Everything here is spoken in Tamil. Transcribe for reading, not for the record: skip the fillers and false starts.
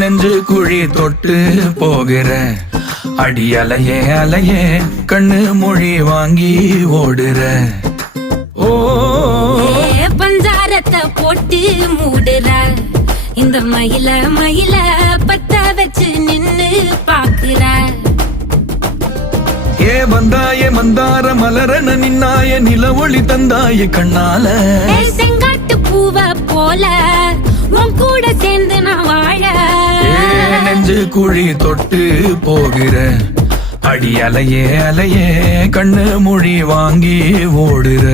நெஞ்சு குழி தொட்டு போகிற அடி அலையே அலையே கண்ணு மொழி வாங்கி ஓடுற. ஓ பஞ்சாரத்தை போட்டு மூடுற இந்த மயில மயில பத்த வச்சு நின்னு பாக்குற. ஏ வந்தாய மந்தார மலரன நின்னாய நில ஒளி தந்தாய கண்ணால. செங்காட்டு பூவ போல உன் கூட சேர்ந்து நான் வாழ. நெஞ்சு குழி தொட்டு போகிற அடி அலையே அலையே கண்ணு மொழி வாங்கி ஓடுற.